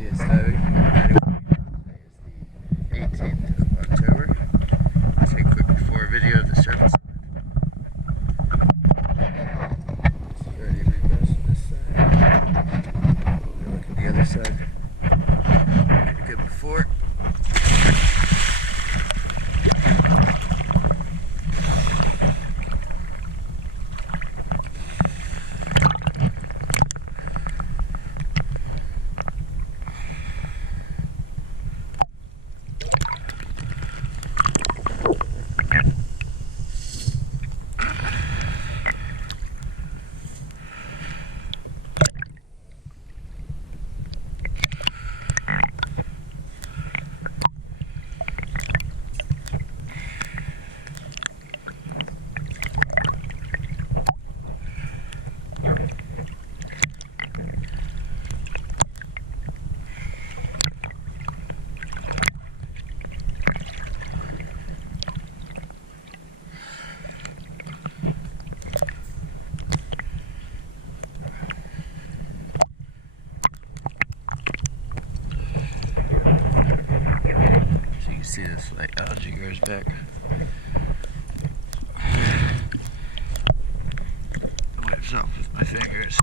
Yes, Paddy. Today is the 18th of October. I'll take a quick before video of the surface. It's already rebrushed this side. We'll look at the other side. Pretty good before. See this like algae goes back. Wipes off with my fingers.